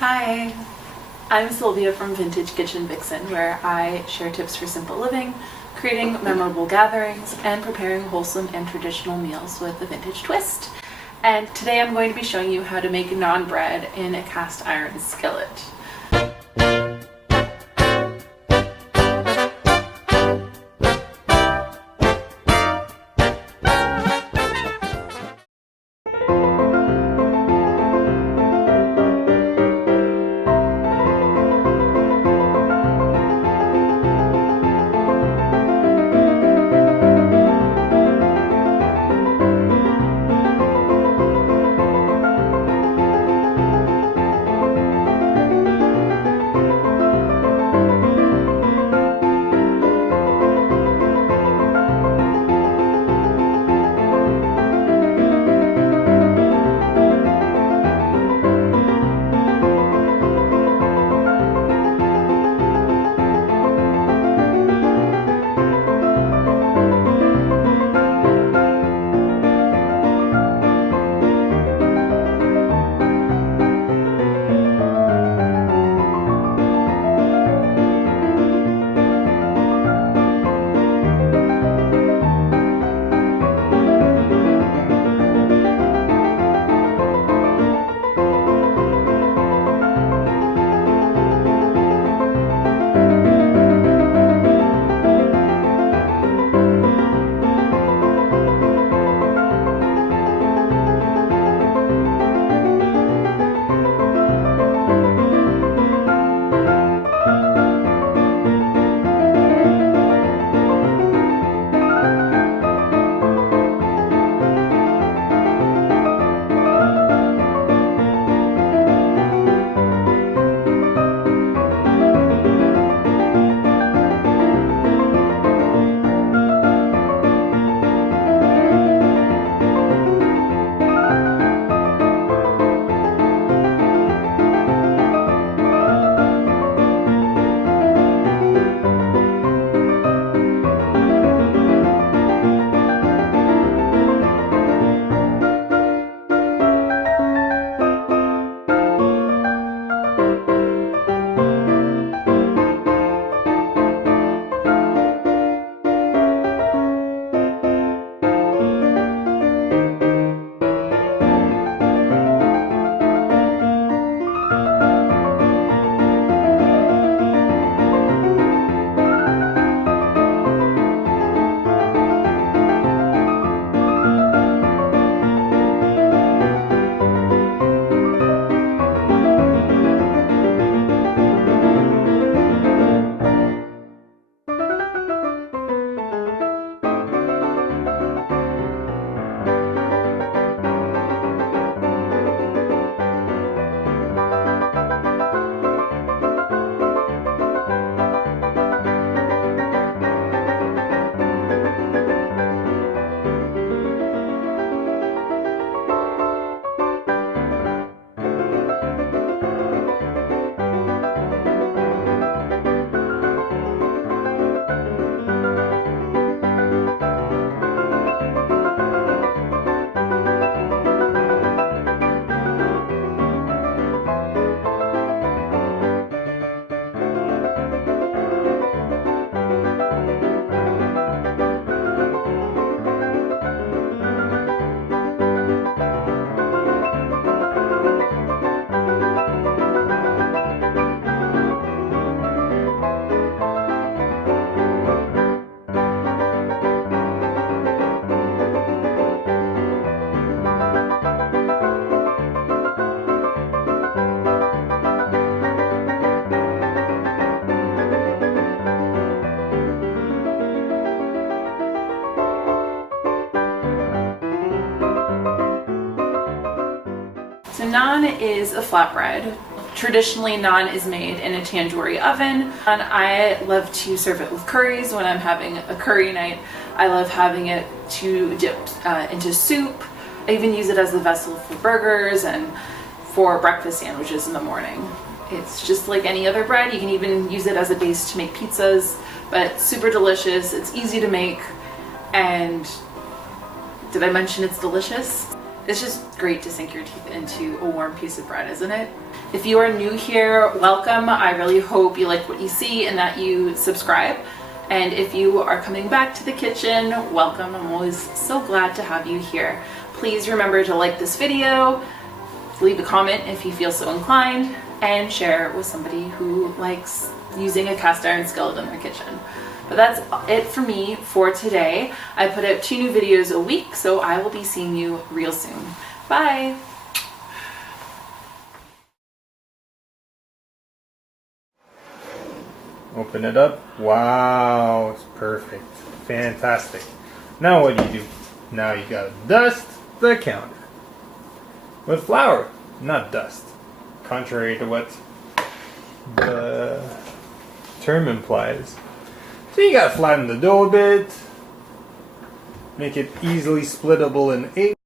Hi, I'm Sylvia from Vintage Kitchen Vixen, where I share tips for simple living, creating memorable gatherings, and preparing wholesome and traditional meals with a vintage twist. And today I'm going to be showing you how to make naan bread in a cast iron skillet. So naan is a flatbread. Traditionally, naan is made in a tandoori oven, and I love to serve it with curries when I'm having a curry night. I love having it to dip into soup. I even use it as a vessel for burgers and for breakfast sandwiches in the morning. It's just like any other bread. You can even use it as a base to make pizzas, but it's super delicious. It's easy to make, and did I mention it's delicious? It's just great to sink your teeth into a warm piece of bread, isn't it? If you are new here, welcome. I really hope you like what you see and that you subscribe. And if you are coming back to the kitchen, welcome. I'm always so glad to have you here. Please remember to like this video, leave a comment if you feel so inclined, and share it with somebody who likes using a cast iron skillet in their kitchen. But that's it for me for today. I put out 2 new videos a week, so I will be seeing you real soon. Bye! Open it up. Wow, it's perfect. Fantastic. Now what do? Now you gotta dust the counter with flour, not dust. Contrary to what the term implies. So you gotta flatten the dough a bit, make it easily splittable in 8.